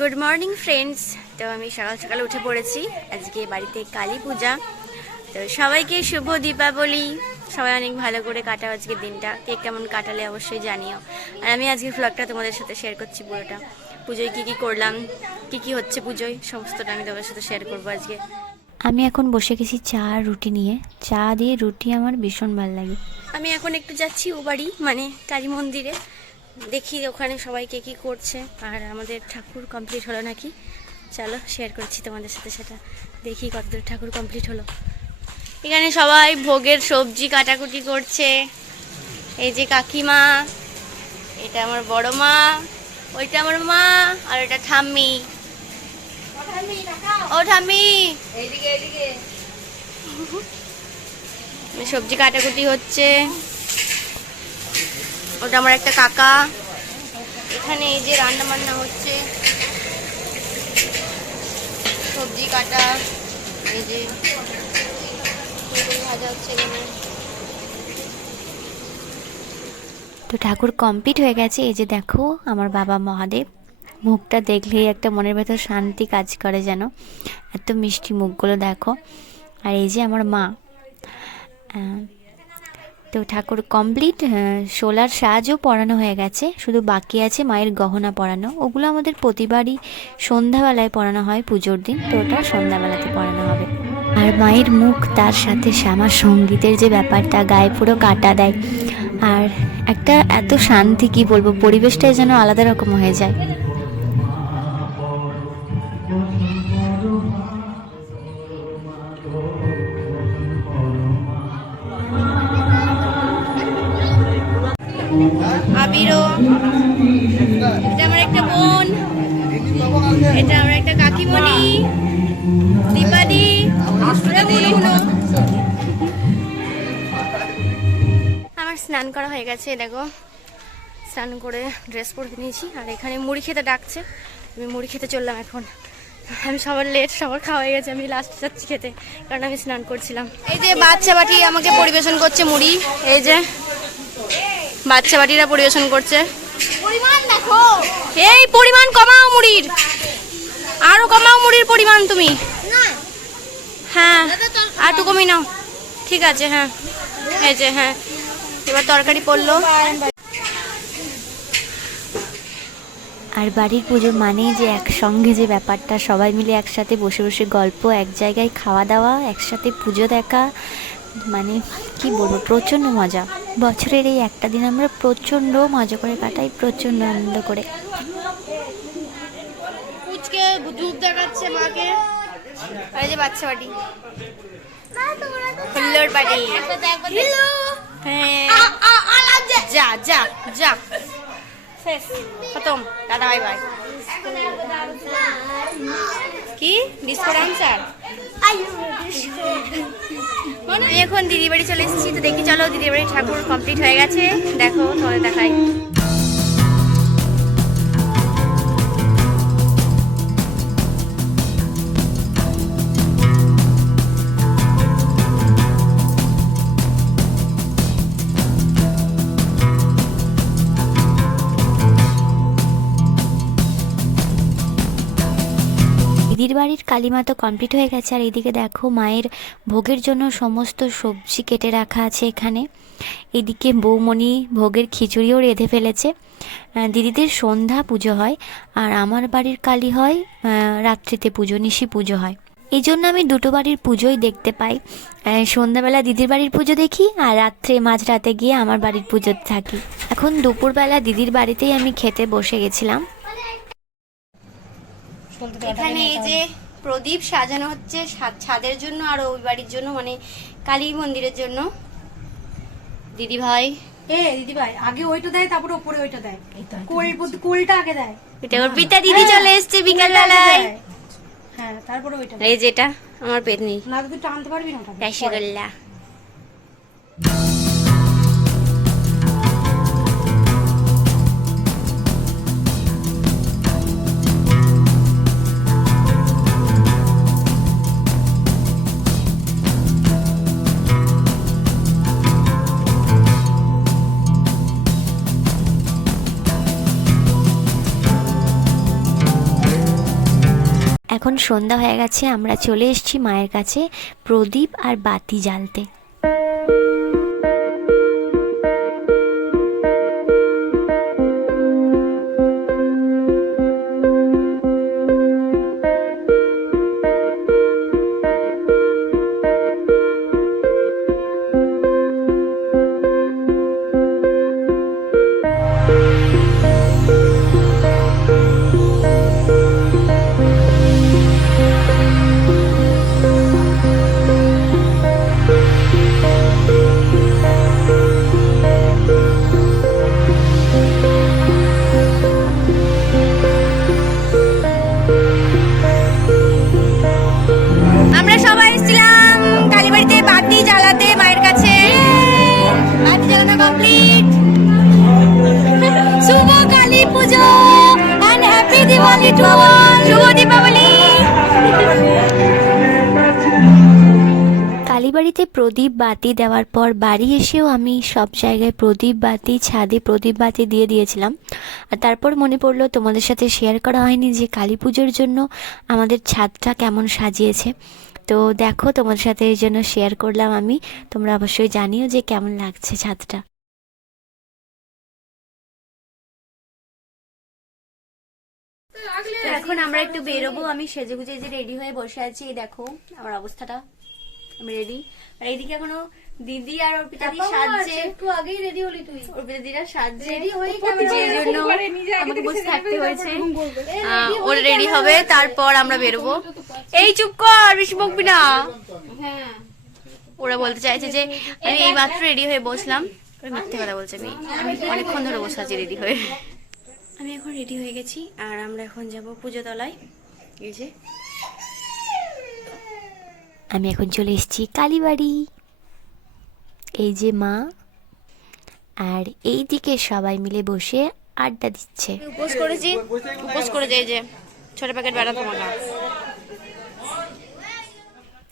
Good morning friends তো আমি সকাল সকাল উঠে পড়েছি। আজকে বাড়িতে কালী পূজা। তো সবাইকে শুভ দীপাবলি। সবাই অনেক ভালো করে কাটাও আজকের দিনটা। কে কেমন কাটালে অবশ্যই জানিও। আর আমি আজকে ব্লগটা তোমাদের সাথে শেয়ার করছি পুরোটা। পুজোয় কী কী করলাম? কী কী হচ্ছে পুজোয়? সমস্তটা আমি তোমাদের সাথে শেয়ার করব আজকে। আমি এখন বসে গেছি চা আর রুটি নিয়ে। চা দিয়ে রুটি আমার ভীষণ ভালো লাগে। আমি এখন একটু যাচ্ছি ও বাড়ি মানে কালী মন্দিরে। দেখি ওখানে সবাই কে কী করছে। আর আমাদের ঠাকুর কমপ্লিট হলো নাকি? চলো শেয়ার করছি তোমাদের সাথে সেটা। দেখি কতদূর ঠাকুর কমপ্লিট হলো। এখানে সবাই ভোগের সবজি কাটাকুটি করছে। এই যে কাকিমা এটা আমার বড় মা ওইটা আমার মা আর এটা ঠাম্মি। ও ঠাম্মি সবজি কাটাকুটি হচ্ছে। ওটা আমার একটা কাকা। এখানে এই যে রান্না বান্না হচ্ছে। সবজি কাটা। এই যে ভাজা হচ্ছে এখানে। তো ঠাকুর কমপ্লিট হয়ে গেছে। এই যে দেখো, আমার বাবা মহাদেব। মুখটা দেখলেই একটা মনের ভেতর শান্তি কাজ করে যেন। এত মিষ্টি মুখগুলো দেখো। আর এই যে আমার মা। তো ঠাকুর কমপ্লিট সোলার সাজও পড়ানো হয়ে গেছে। শুধু বাকি আছে মায়ের গহনা পরানো ওগুলো আমাদের প্রতিবারই সন্ধ্যাবেলায় পড়ানো হয়, পুজোর দিন। তো ওটা সন্ধ্যাবেলাতে পড়ানো হবে। আর মায়ের মুখ, তার সাথে শ্যামা সঙ্গীতের যে ব্যাপারটা, গায়ে পুরো কাটা দেয়। আর একটা এত শান্তি, কি বলব, পরিবেশটাই যেন আলাদা রকম হয়ে যায়। আমার স্নান করা হয়ে গেছে দেখো। স্নান করে ড্রেস পরে নিয়েছি আর এখানে মুড়ি খেতে ডাকছে। আমি মুড়ি খেতে চললাম এখন। আমি সবার লেট সবার খাওয়া হয়ে গেছে আমি লাস্ট যাচ্ছি খেতে কারণ আমি স্নান করছিলাম। এই যে বাচ্চা বাটি আমাকে পরিবেশন করছে মুড়ি এই যে। বাচ্চা বাটিরা পরিবেশন করছে। এই পরিমাণ কমাও মুড়ির। আরও কমাও মুড়ির পরিমাণ তুমি। হ্যাঁ আর একটু কমিয়ে নাও। ঠিক আছে হ্যাঁ। এই যে হ্যাঁ। এবার তরকারি পড়ল। আর বাড়ির পুজো মানেই যে একসঙ্গে যে ব্যাপারটা সবাই মিলে একসাথে বসে বসে গল্প এক জায়গায় খাওয়া দাওয়া একসাথে পুজো দেখা মানে কি বলব প্রচণ্ড মজা। বছরের এই একটা দিন আমরা প্রচণ্ড মজা করে কাটাই প্রচণ্ড আনন্দ করে। ধূপ দেখাচ্ছে মাকে। এই যে বাচ্চা বাটি। হুল্লোর বাটি। হ্যাঁ। যে, যা যা। শেষ। খতম। দাদা বাই বাই কি? ডিসকো ডান্সার আমি এখন দিদি বাড়ি চলে এসেছি, তো দেখি, চলো দিদি বাড়ি ঠাকুর কমপ্লিট হয়ে গেছে। দেখো, তোমাদের দেখাই। দিদির বাড়ির কালীমা তো কমপ্লিট হয়ে গেছে, আর এদিকে দেখো মায়ের ভোগের জন্য সমস্ত সবজি কেটে রাখা আছে এখানে। এদিকে বৌমণি ভোগের খিচুড়িও রেঁধে ফেলেছে। দিদিদের সন্ধ্যা পুজো হয়, আর আমার বাড়ির কালী হয় রাত্রিতে পুজো, নিশি পুজো হয়। এই জন্য আমি দুটো বাড়ির পুজোই দেখতে পাই। সন্ধ্যাবেলা দিদির বাড়ির পুজো দেখি, আর রাত্রে মাঝরাতে গিয়ে আমার বাড়ির পুজোতে থাকি। এখন দুপুরবেলা দিদির বাড়িতেই আমি খেতে বসে গেছিলাম। এখানে এই যে প্রদীপ সাজানো হচ্ছে ছাদের জন্য আর ওই বাড়ির জন্য মানে কালী মন্দিরের জন্য। দিদি ভাই। এ দিদি ভাই আগে ওইটা দেয় তারপরে ওপরে ওইটা দেয়। কোল কোলটা আগে দেয়। এটা ওর পিতা দিদি চলে এসছে বিকাল বেলায়। হ্যাঁ তারপরে ওইটা এই যেটা আমার পেতনি। না তুই টানতে পারবি না রসগোল্লা। এখন সন্ধ্যা হয়ে গেছে আমরা চলে এসেছি মায়ের কাছে প্রদীপ আর বাতি জ্বালতে। কালীবাড়িতে প্রদীপ বাতি দেওয়ার পর বাড়ি এসেও আমি সব জায়গায় প্রদীপ বাতি, ছাদে প্রদীপ বাতি দিয়ে দিয়েছিলাম। আর তারপর মনে পড়ল তোমাদের সাথে শেয়ার করা হয়নি যে কালী পুজোর জন্য আমাদের ছাদটা কেমন সাজিয়েছে। তো দেখো তোমাদের সাথে এই জন্য শেয়ার করলাম আমি। তোমরা অবশ্যই জানিও যে কেমন লাগছে ছাদটা। এখন আমরা একটু বেরোবো। আমি সেজে গুজে যে রেডি হয়ে বসে আছি দেখো আমার অবস্থাটা। আমি রেডি আর এইদিকে এখনও দিদি আর অর্পিতাদি সাজছে। একটু আগেই রেডি হলি তুই। অর্পিতাদিরা সাজছে। Ready হয়েই যে জন্য আমাকে বসে থাকতে হয়েছে। ওরা রেডি হবে তারপর আমরা বেরোবো। এই চুপ কর বেশি বকবি না। হ্যাঁ। ওরা বলতে চাইছে যে আমি এই মাত্র রেডি হয়ে বসলাম। মিথ্যে কথা বলছে আমি আমি অনেকক্ষণ ধরে বসে আছি রেডি হয়ে। আমি এখন রেডি হয়ে গেছি আর আমরা এখন যাব পুজো তলায় এই যে আমি এখন চলে এসেছি কালীবাড়ি। এই যে মা আর এই দিকে সবাই মিলে বসে আড্ডা দিচ্ছে। উপোস করেছি। উপোস করেছি যে যে ছোট প্যাকেট বেড়াতে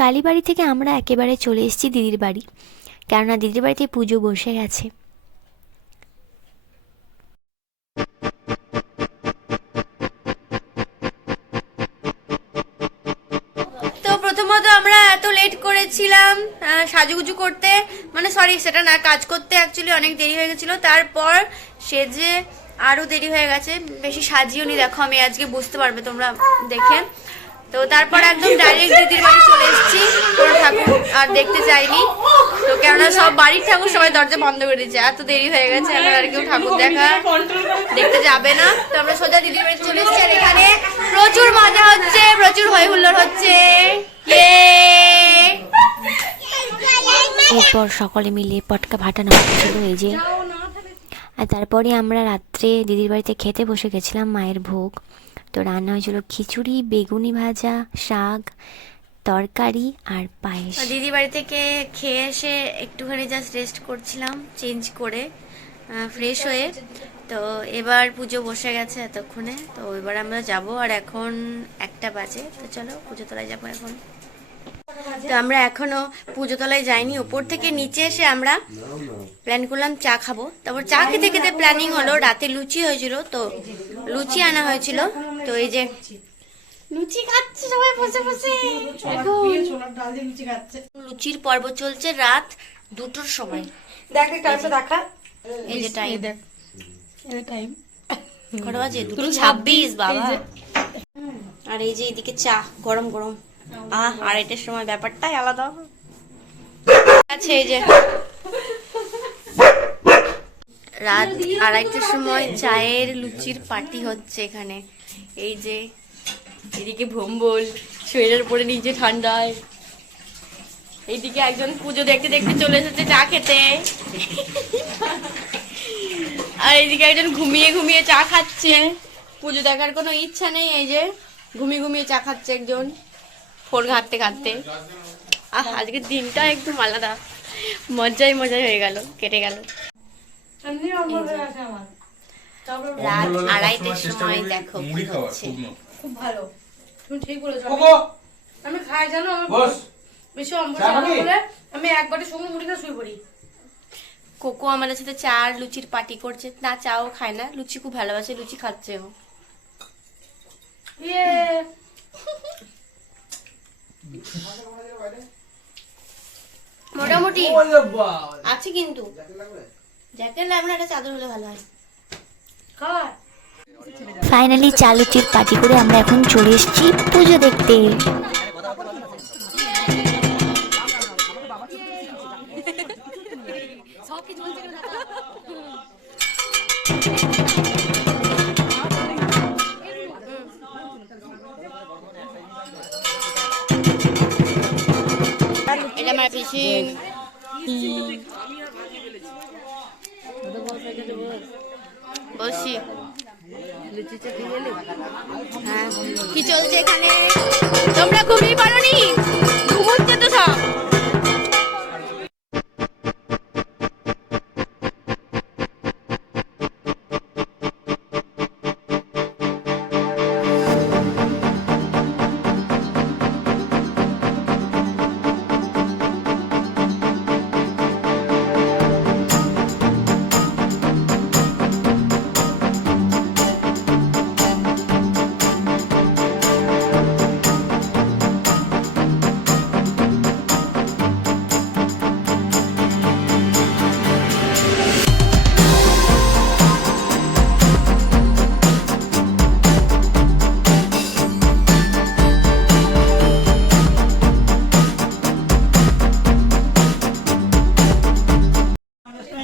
কালীবাড়ি থেকে আমরা একেবারে চলে এসেছি দিদির বাড়ি। কেননা দিদির বাড়িতে পুজো বসে গেছে। সাজুগুজু করতে মানে সরি সেটা না কাজ করতে অ্যাকচুয়ালি অনেক দেরি হয়ে গেছিল। তারপর সেজে আরও দেরি হয়ে গেছে। বেশি সাজিও নি দেখো আমি আজকে বুঝতে পারবে তোমরা দেখে। তো তারপর একদম ডাইরেক্ট দিদির বাড়ি চলে এসেছি কোনো ঠাকুর আর দেখতে চাইনি। তো কেননা সব বাড়ির ঠাকুর সবাই দরজা বন্ধ করে দিচ্ছে এত দেরি হয়ে গেছে এখন আর কেউ ঠাকুর দেখা দেখতে যাবে না। তো আমরা সোজা দিদির বাড়িতে চলে এসেছি আর এখানে প্রচুর মজা হচ্ছে প্রচুর হই হুল্লোড় হচ্ছে। Yay! এরপর সকলে মিলে পটকা ফাটানো হচ্ছিল এই যে আর তারপরে আমরা রাত্রে দিদির বাড়িতে খেতে বসে গেছিলাম মায়ের ভোগ। তো রান্না হয়েছিল খিচুড়ি, বেগুনি ভাজা, শাক, তরকারি আর পায়েস। দিদি বাড়ি থেকে খেয়ে এসে একটুখানি জাস্ট রেস্ট করছিলাম চেঞ্জ করে ফ্রেশ হয়ে। তো এবার পুজো বসে গেছে এতক্ষণে। তো এবার আমরা যাব আর এখন একটা বাজে। তো চলো পুজো তলায় যাব এখন। তো আমরা এখনও পুজোতলায় যাইনি। উপর থেকে নিচে এসে আমরা প্ল্যান করলাম চা খাব। তারপর চা খেতে খেতে প্ল্যানিং হলো রাতে লুচি হয়েছিল তো লুচি আনা হয়েছিল। তো এই যে লুচি খাচ্ছে সবাই বসে বসে। ছোলার ডাল দিয়ে লুচি খাচ্ছে। লুচির পর্ব চলছে রাত দুটোর সময়। দেখ এই যে টাইম দেখ টাইম কটা বাজে? দুটো ছাব্বিশ বাবা। আর এই যে এদিকে চা গরম গরম। আহ আড়াইটার সময় ব্যাপারটাই আলাদা আছে এই যে। রাত আড়াইটার সময় চায়ের লুচির পার্টি হচ্ছে এখানে। এই যে, এদিকে ভম্বল, সোয়েটার পরে নিচে ঠান্ডায়। এইদিকে একজন পুজো দেখতে দেখতে চলে এসেছে চা খেতে। আর এইদিকে একজন ঘুমিয়ে ঘুমিয়ে চা খাচ্ছে। পুজো দেখার কোনো ইচ্ছা নেই, এই যে, ঘুমিয়ে ঘুমিয়ে চা খাচ্ছে একজন। ফোন ঘাঁটতে ঘাঁটতে। আহ আজকের দিনটা একদম আলাদা। মজাই মজাই হয়ে গেল কেটে গেল। রাত আড়াইটের সময় দেখো কি হচ্ছে। খুব ভালো। তুমি ঠিক বলেছ। আমি- কোকো খাই জানো? আমার বেশি অম্বল আমি একবারে মুড়ি খেয়ে শুয়ে পড়ি। কোকো আমাদের সাথে চা আর লুচির পার্টি করছে। না চাও খায় না। লুচি খুব ভালোবাসে লুচি খাচ্ছে ও। মাটি আছে কিন্তু। জ্যাকেট লাগবে না একটা চাদর হলে ভালো হয়। ফাইনালি চালুচির পার্টি করে আমরা এখন চলে এসেছি পুজো দেখতে। এটা আমার বসি। হ্যাঁ কি চলছে এখানে? তোমরা ঘুমিয়ে পারোনি।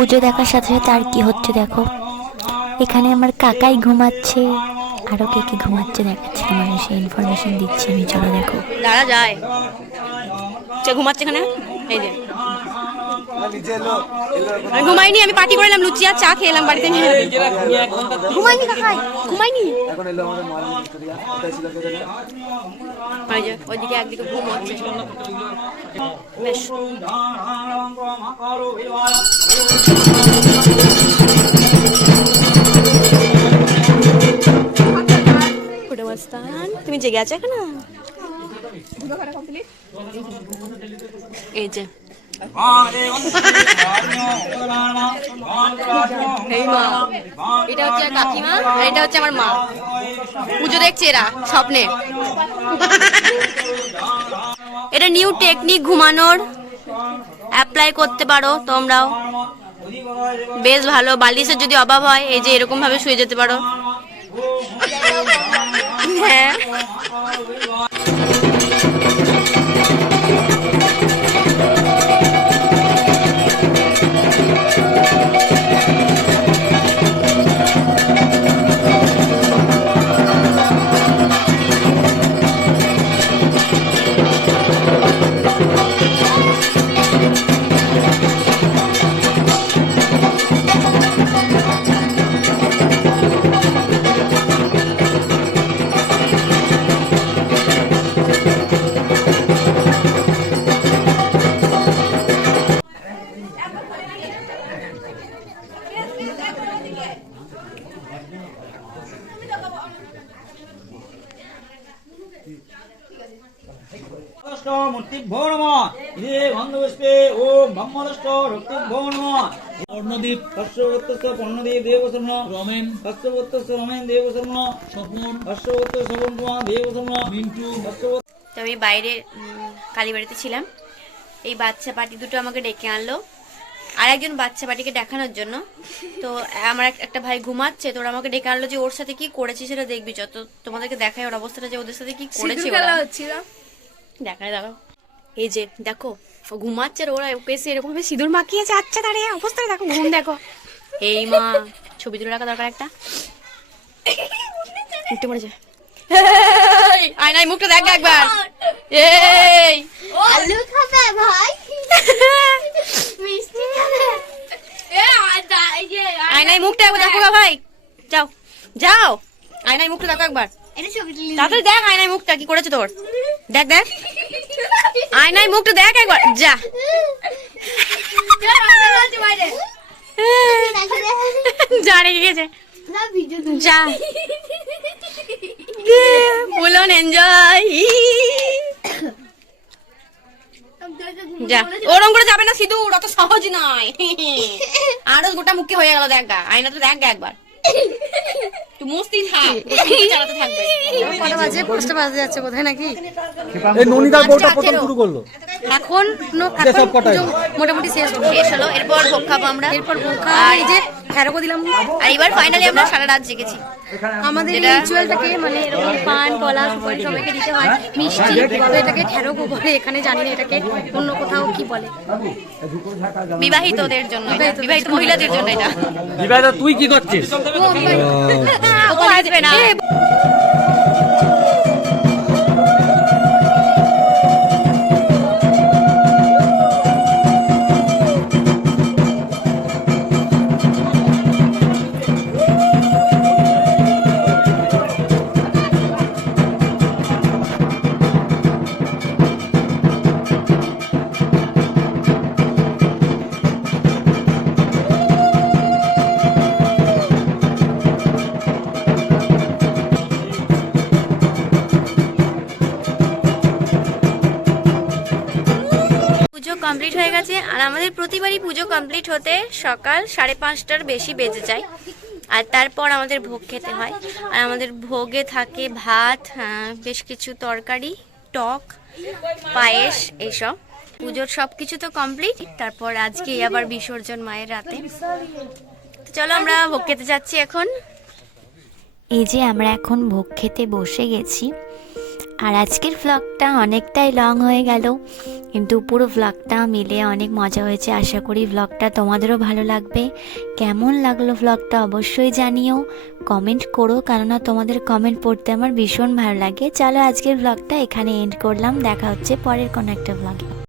পুজো দেখার সাথে সাথে আর কি হচ্ছে দেখো? এখানে আমার কাকাই ঘুমাচ্ছে। আরও কে কে ঘুমাচ্ছে দেখাচ্ছে তোমাদের, সেই ইনফরমেশন দিচ্ছি আমি, চলো দেখো। দাঁড়া, যায়। ঘুমাচ্ছে এখানে? এই যে। আমি ঘুমাইনি, আমি পার্টি করলাম, লুচি আর চা খেলাম, বাড়িতে নিয়ে ঘুমাইনি, কাকাই, ঘুমাইনি। ওইদিকে একদিকে ঘুম হচ্ছে। তুমি জেগে আছো এখন? এই যে এটা হচ্ছে কাকিমা এটা হচ্ছে আমার মা। পুজো দেখছে এরা, স্বপ্নে। এটা নিউ টেকনিক ঘুমানোর। অ্যাপ্লাই করতে পারো তোমরাও। বেশ ভালো, বালিশের যদি অভাব হয়, এই যে এরকম ভাবে শুয়ে যেতে পারো। হ্যাঁ। হর্ষবত্তস্য পর্ণদীপ রমেন। হর্ষবত্তস্য রমেন দেবসর্ণ স্বপন। হর্ষবত্ত স্বপন কুমার দেবসর্ণ মিন্টু। হর্ষবত্ত তো আমি বাইরে কালীবাড়িতে ছিলাম। এই বাচ্চা পার্টি দুটো আমাকে ডেকে আনলো। আর একজন বাচ্চা পার্টিকে দেখানোর জন্য। তো আমার একটা ভাই ঘুমাচ্ছে তো ওরা আমাকে ডেকে আনলো যে ওর সাথে কি করেছি সেটা দেখবি। যত তোমাদেরকে দেখায় ওর অবস্থাটা যে ওদের সাথে কি করেছে দেখায় দাঁড়াও। এই যে দেখো ও ঘুমাচ্ছে আর ওরা ওকে এসে এরকম সিঁদুর মাখিয়েছে। আচ্ছা দাঁড়িয়ে অবস্থা দেখো ঘুম দেখো। এই মা ছবি তুলে রাখা দরকার একটা। উঠে পড়ে যায় আয়নায় মুখটা দেখ একবার। এই। আলু খাবে ভাই? মিষ্টি খাবে? এ আদা এই যে আয়নায় মুখটা একবার দেখো ভাই। যাও যাও। আয়নায় মুখটা দেখো একবার। তাড়াতাড়ি দেখ আয়নায় মুখটা কি করেছে তোর। দেখ দেখ। আয়নায় মুখটা দেখ একবার। যা। যা গেছে যা বলুন এনজয় যা ওরম করে যাবে না সিধু অত সহজ নয় আরও গোটা মুখে হয়ে গেল দেখ গা আয়না তো দেখ গা একবার মস্তি থাক চালাতে থাকবে। কটা বাজে? পাঁচটা বাজে যাচ্ছে বোধহয় নাকি? এই ননিদার বউটা প্রথম শুরু করল। এখন মোটামুটি শেষ হলো। শেষ হলো এরপর ভোগ খাব আমরা। এরপর বোকা এই যে ফেরকো দিলাম। আর এবার ফাইনালি আমরা সারা রাত জেগেছি। আমাদের রিচুয়ালটাকে মানে এরকম পান কলা সুপারি সবাইকে দিতে হয়। মিষ্টি এটাকে ঠেরকো বলে এখানে জানি না এটাকে অন্য কোথাও কি বলে। বিবাহিতদের জন্য বিবাহিত মহিলাদের জন্য এটা। বিবাহিত তুই কি করছিস? ও আসবে না। কমপ্লিট হয়ে গেছে। আর আমাদের প্রতিবারই পুজো কমপ্লিট হতে সকাল সাড়ে পাঁচটার বেশি বেজে যায়। আর তারপর আমাদের ভোগ খেতে হয়। আর আমাদের ভোগে থাকে ভাত হ্যাঁ, বেশ কিছু তরকারি টক পায়েস এইসব পুজোর সব কিছু তো কমপ্লিট তারপর আজকে আবার বিসর্জন মায়ের রাতে। চলো আমরা ভোগ খেতে যাচ্ছি এখন। এই যে আমরা এখন ভোগ খেতে বসে গেছি। আর আজকের ভ্লগটা অনেকটাই লং হয়ে গেল, কিন্তু পুরো ভ্লগটা মিলে অনেক মজা হয়েছে। আশা করি ভ্লগটা তোমাদেরও ভালো লাগবে। কেমন লাগল ভ্লগটা অবশ্যই জানিও। কমেন্ট করো, কেননা তোমাদের কমেন্ট পড়তে আমার ভীষণ ভালো লাগে। চলো আজকের ভ্লগটা এখানে এন্ড করলাম। দেখা হচ্ছে পরের কোনো একটা ভ্লগে